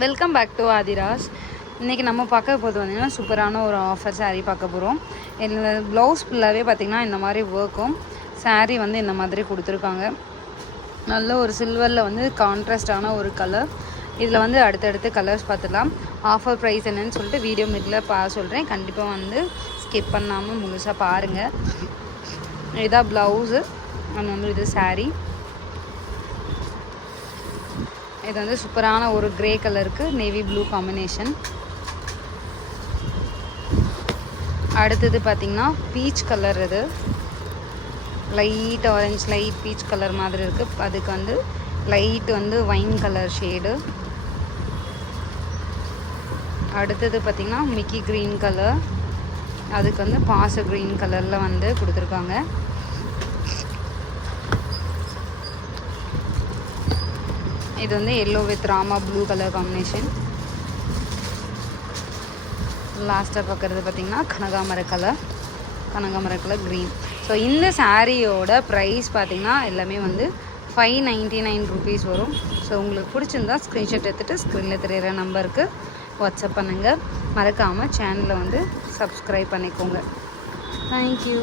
Welcome back to Aadhira's. இன்றைக்கி நம்ம பார்க்க போது வந்தீங்கன்னா சூப்பரான ஒரு ஆஃபர் சாரீ பார்க்க போகிறோம். இதில் ப்ளவுஸ் ஃபுல்லாகவே பார்த்திங்கன்னா இந்த மாதிரி ஒர்க்கும் சாரீ வந்து இந்த மாதிரி கொடுத்துருக்காங்க. நல்ல ஒரு சில்வரில் வந்து கான்ட்ராஸ்டான ஒரு கலர். இதில் வந்து அடுத்தடுத்து கலர்ஸ் பார்த்துக்கலாம். ஆஃபர் ப்ரைஸ் என்னன்னு சொல்லிட்டு வீடியோ மிடில் சொல்கிறேன். கண்டிப்பாக வந்து ஸ்கிப் பண்ணாமல் முழுசாக பாருங்கள். இதான் ப்ளவுஸு அண்ட் வந்து இது சாரீ. இது வந்து சூப்பரான ஒரு கிரே கலருக்கு நேவி ப்ளூ காம்பினேஷன். அடுத்தது பார்த்திங்கன்னா பீச் கலர். இது light orange light peach colour மாதிரி இருக்குது. அதுக்கு வந்து லைட் வந்து வைன் கலர் ஷேடு. அடுத்தது பார்த்திங்கன்னா மிக்கி க்ரீன் கலர். அதுக்கு வந்து பாச க்ரீன் கலரில் வந்து கொடுத்துருக்காங்க. இது வந்து yellow with Rama blue colour combination. லாஸ்ட்டாக பார்க்குறது பார்த்திங்கன்னா கனகாமர கலர் க்ரீன். ஸோ இந்த சாரியோட ப்ரைஸ் பார்த்திங்கன்னா எல்லாமே வந்து 599 ருபீஸ் வரும். ஸோ உங்களுக்கு பிடிச்சிருந்தா ஸ்க்ரீன்ஷாட் எடுத்துகிட்டு ஸ்க்ரீனில் தெரிகிற நம்பருக்கு வாட்ஸ்அப் பண்ணுங்கள். மறக்காமல் சேனலை வந்து சப்ஸ்கிரைப் பண்ணிக்கோங்க. தேங்க்யூ.